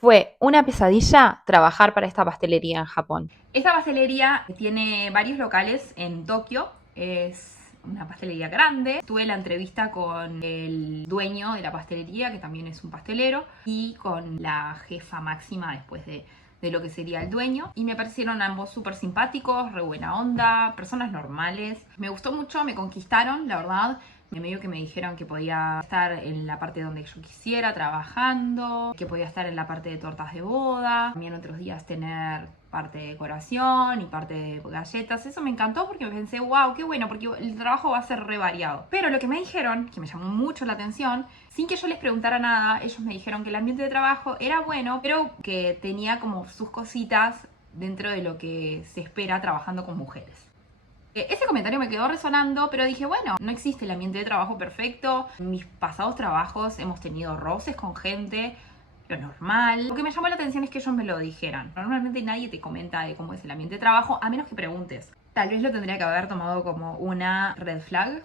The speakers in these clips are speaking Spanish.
Fue una pesadilla trabajar para esta pastelería en Japón. Esta pastelería tiene varios locales en Tokio, es una pastelería grande. Tuve la entrevista con el dueño de la pastelería, que también es un pastelero, y con la jefa máxima después de lo que sería el dueño. Y me parecieron ambos súper simpáticos, re buena onda, personas normales. Me gustó mucho, me conquistaron, la verdad. Medio que me dijeron que podía estar en la parte donde yo quisiera, trabajando, que podía estar en la parte de tortas de boda, también otros días tener parte de decoración y parte de galletas. Eso me encantó porque pensé, wow, qué bueno, porque el trabajo va a ser re variado. Pero lo que me dijeron, que me llamó mucho la atención, sin que yo les preguntara nada, ellos me dijeron que el ambiente de trabajo era bueno, pero que tenía como sus cositas dentro de lo que se espera trabajando con mujeres. Ese comentario me quedó resonando, pero dije, bueno, no existe el ambiente de trabajo perfecto. En mis pasados trabajos hemos tenido roces con gente, lo normal. Lo que me llamó la atención es que ellos me lo dijeran. Normalmente nadie te comenta de cómo es el ambiente de trabajo, a menos que preguntes. Tal vez lo tendría que haber tomado como una red flag,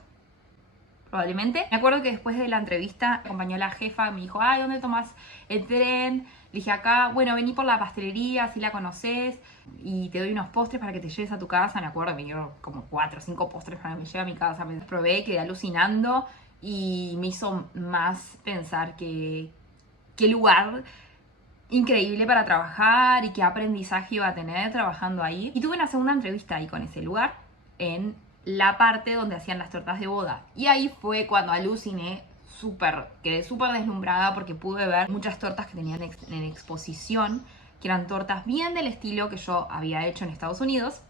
probablemente. Me acuerdo que después de la entrevista me acompañó la jefa, me dijo, ay, ¿dónde tomas el tren? Le dije acá, bueno, vení por la pastelería, si la conoces, y te doy unos postres para que te lleves a tu casa. Me acuerdo, me dio como 4 o 5 postres para que me lleve a mi casa. Me probé, quedé alucinando y me hizo más pensar que qué lugar increíble para trabajar y qué aprendizaje iba a tener trabajando ahí. Y tuve una segunda entrevista ahí con ese lugar, en la parte donde hacían las tortas de boda. Y ahí fue cuando aluciné, quedé súper deslumbrada porque pude ver muchas tortas que tenían en exposición, que eran tortas bien del estilo que yo había hecho en Estados Unidos,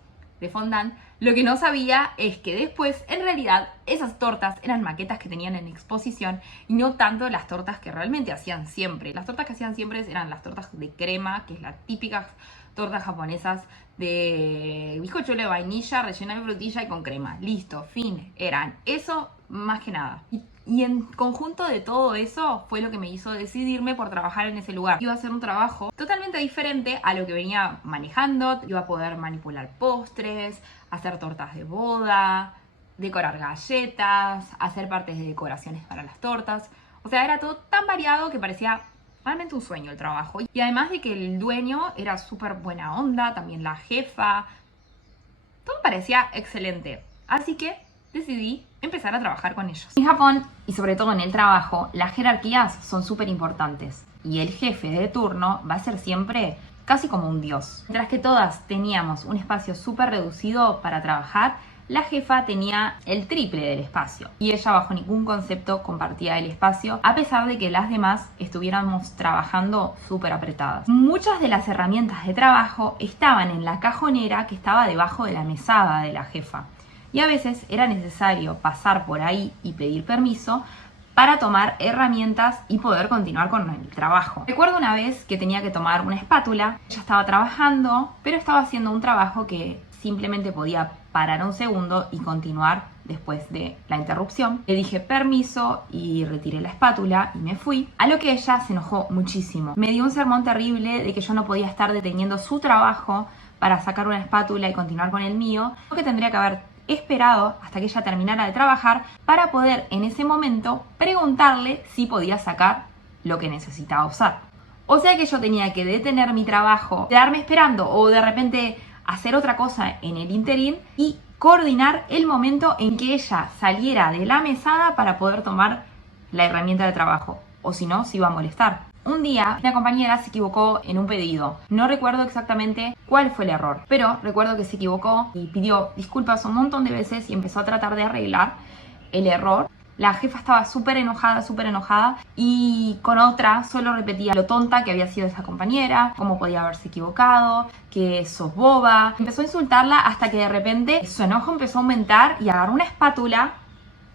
de fondant. Lo que no sabía es que después, en realidad, esas tortas eran maquetas que tenían en exposición y no tanto las tortas que realmente hacían siempre. Las tortas que hacían siempre eran las tortas de crema, que es la típica tortas japonesas de bizcocho de vainilla, rellena de frutilla y con crema. Listo, fin. Eran eso más que nada. Y en conjunto de todo eso fue lo que me hizo decidirme por trabajar en ese lugar. Iba a ser un trabajo totalmente diferente a lo que venía manejando. Iba a poder manipular postres, hacer tortas de boda, decorar galletas, hacer partes de decoraciones para las tortas. O sea, era todo tan variado que parecía realmente un sueño el trabajo. Y además de que el dueño era súper buena onda, también la jefa, todo parecía excelente. Así que decidí empezar a trabajar con ellos. En Japón, y sobre todo en el trabajo, las jerarquías son súper importantes. Y el jefe de turno va a ser siempre casi como un dios. Mientras que todas teníamos un espacio súper reducido para trabajar, la jefa tenía el triple del espacio y ella bajo ningún concepto compartía el espacio, a pesar de que las demás estuviéramos trabajando súper apretadas. Muchas de las herramientas de trabajo estaban en la cajonera que estaba debajo de la mesada de la jefa y a veces era necesario pasar por ahí y pedir permiso para tomar herramientas y poder continuar con el trabajo. Recuerdo una vez que tenía que tomar una espátula, ella estaba trabajando, pero estaba haciendo un trabajo que simplemente podía parar un segundo y continuar después de la interrupción. Le dije permiso y retiré la espátula y me fui, a lo que ella se enojó muchísimo. Me dio un sermón terrible de que yo no podía estar deteniendo su trabajo para sacar una espátula y continuar con el mío, que tendría que haber esperado hasta que ella terminara de trabajar para poder en ese momento preguntarle si podía sacar lo que necesitaba usar. O sea que yo tenía que detener mi trabajo, quedarme esperando o de repente hacer otra cosa en el interín y coordinar el momento en que ella saliera de la mesada para poder tomar la herramienta de trabajo, o si no, se iba a molestar. Un día, una compañera se equivocó en un pedido. No recuerdo exactamente cuál fue el error, pero recuerdo que se equivocó y pidió disculpas un montón de veces y empezó a tratar de arreglar el error. La jefa estaba súper enojada y con otra solo repetía lo tonta que había sido esa compañera, cómo podía haberse equivocado, que sos boba. Empezó a insultarla hasta que de repente su enojo empezó a aumentar y agarró una espátula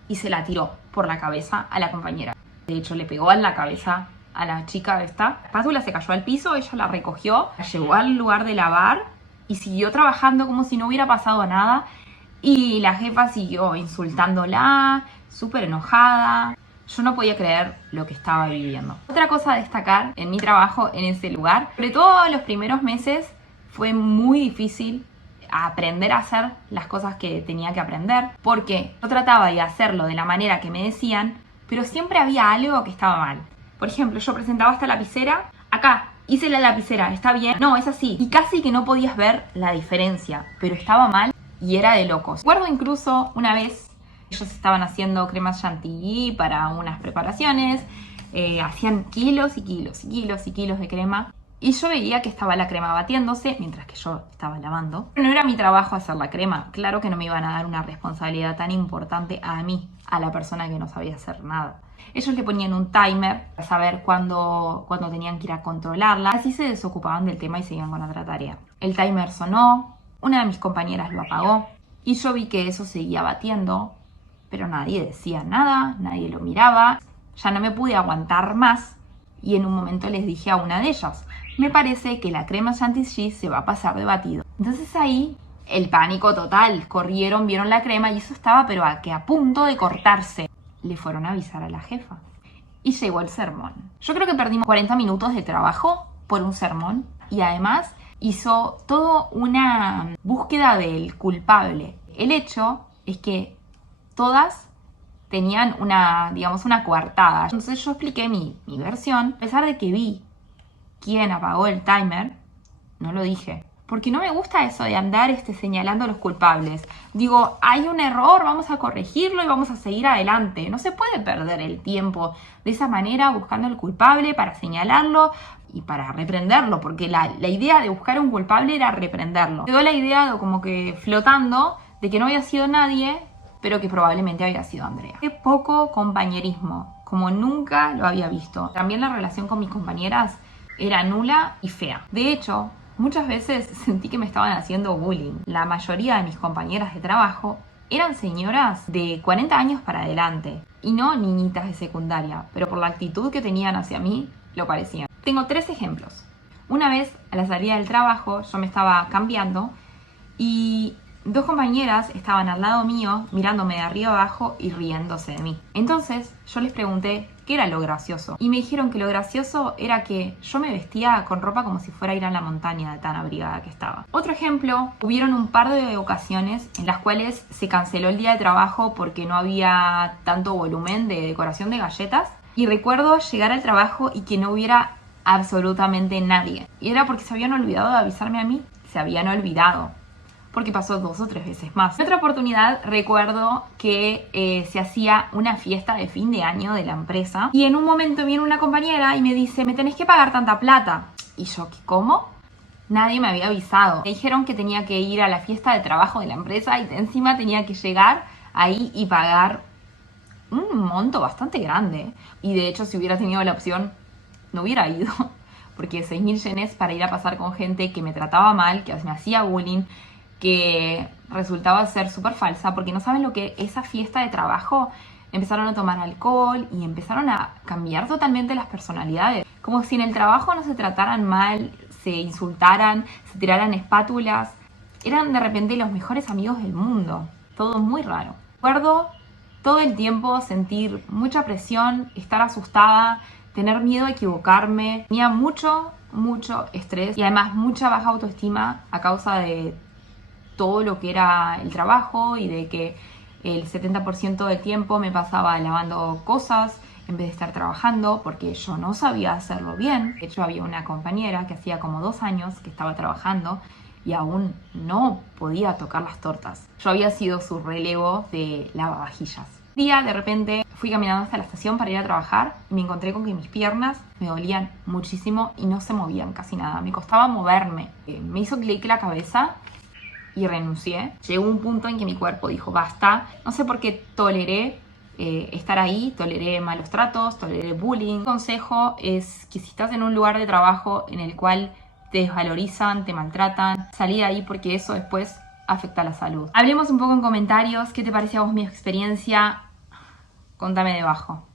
y se la tiró por la cabeza a la compañera. De hecho, le pegó en la cabeza a la chica esta. La espátula se cayó al piso, ella la recogió, la llevó al lugar de lavar y siguió trabajando como si no hubiera pasado nada. Y la jefa siguió insultándola, súper enojada. Yo no podía creer lo que estaba viviendo. Otra cosa a destacar en mi trabajo en ese lugar, sobre todo los primeros meses, fue muy difícil aprender a hacer las cosas que tenía que aprender, porque yo trataba de hacerlo de la manera que me decían, pero siempre había algo que estaba mal. Por ejemplo, yo presentaba esta lapicera, acá Hice la lapicera, ¿está bien? No, es así. Y casi que no podías ver la diferencia, pero estaba mal y era de locos. Recuerdo incluso una vez, ellos estaban haciendo cremas chantilly para unas preparaciones, hacían kilos y kilos y kilos y kilos de crema. Y yo veía que estaba la crema batiéndose mientras que yo estaba lavando. No era mi trabajo hacer la crema. Claro que no me iban a dar una responsabilidad tan importante a mí, a la persona que no sabía hacer nada. Ellos le ponían un timer para saber cuándo tenían que ir a controlarla. Así se desocupaban del tema y seguían con otra tarea. El timer sonó, una de mis compañeras lo apagó y yo vi que eso seguía batiendo, pero nadie decía nada, nadie lo miraba. Ya no me pude aguantar más y en un momento les dije a una de ellas: me parece que la crema chantilly se va a pasar de batido. Entonces ahí el pánico total, corrieron, vieron la crema y eso estaba pero a punto de cortarse. Le fueron a avisar a la jefa y llegó el sermón. Yo creo que perdimos 40 minutos de trabajo por un sermón y además hizo toda una búsqueda del culpable. El hecho es que todas tenían una coartada. Entonces yo expliqué mi versión. A pesar de que vi quién apagó el timer, no lo dije. Porque no me gusta eso de andar señalando a los culpables. Digo, hay un error, vamos a corregirlo y vamos a seguir adelante. No se puede perder el tiempo de esa manera buscando al culpable para señalarlo y para reprenderlo. Porque la idea de buscar a un culpable era reprenderlo. Quedó la idea como que flotando de que no había sido nadie, pero que probablemente había sido Andrea. Qué poco compañerismo, como nunca lo había visto. También la relación con mis compañeras era nula y fea. De hecho, muchas veces sentí que me estaban haciendo bullying. La mayoría de mis compañeras de trabajo eran señoras de 40 años para adelante y no niñitas de secundaria, pero por la actitud que tenían hacia mí, lo parecían. Tengo 3 ejemplos. Una vez, a la salida del trabajo, yo me estaba cambiando y 2 compañeras estaban al lado mío, mirándome de arriba abajo y riéndose de mí. Entonces yo les pregunté qué era lo gracioso. Y me dijeron que lo gracioso era que yo me vestía con ropa como si fuera a ir a la montaña de tan abrigada que estaba. Otro ejemplo, hubieron un par de ocasiones en las cuales se canceló el día de trabajo porque no había tanto volumen de decoración de galletas. Y recuerdo llegar al trabajo y que no hubiera absolutamente nadie. Y era porque se habían olvidado de avisarme a mí. Se habían olvidado. Porque pasó 2 o 3 veces más. En otra oportunidad recuerdo que se hacía una fiesta de fin de año de la empresa y en un momento viene una compañera y me dice: me tenés que pagar tanta plata. Y yo, ¿cómo? Nadie me había avisado. Me dijeron que tenía que ir a la fiesta de trabajo de la empresa y encima tenía que llegar ahí y pagar un monto bastante grande. Y de hecho, si hubiera tenido la opción, no hubiera ido. Porque 6.000 yenes para ir a pasar con gente que me trataba mal, que me hacía bullying, que resultaba ser súper falsa, porque no saben lo que esa fiesta de trabajo. Empezaron a tomar alcohol y empezaron a cambiar totalmente las personalidades. Como si en el trabajo no se trataran mal, se insultaran, se tiraran espátulas. Eran de repente los mejores amigos del mundo. Todo muy raro. Recuerdo todo el tiempo sentir mucha presión, estar asustada, tener miedo a equivocarme. Tenía mucho estrés y además mucha baja autoestima a causa de todo lo que era el trabajo y de que el 70% del tiempo me pasaba lavando cosas en vez de estar trabajando porque yo no sabía hacerlo bien. De hecho, había una compañera que hacía como 2 años que estaba trabajando y aún no podía tocar las tortas. Yo había sido su relevo de lavavajillas. Un día, de repente, fui caminando hasta la estación para ir a trabajar y me encontré con que mis piernas me dolían muchísimo y no se movían casi nada. Me costaba moverme. Me hizo clic la cabeza y renuncié. Llegó un punto en que mi cuerpo dijo basta. No sé por qué toleré estar ahí, toleré malos tratos, toleré bullying. Mi consejo es que si estás en un lugar de trabajo en el cual te desvalorizan, te maltratan, salí de ahí porque eso después afecta a la salud. Hablemos un poco en comentarios, ¿qué te parece a vos mi experiencia? Contame debajo.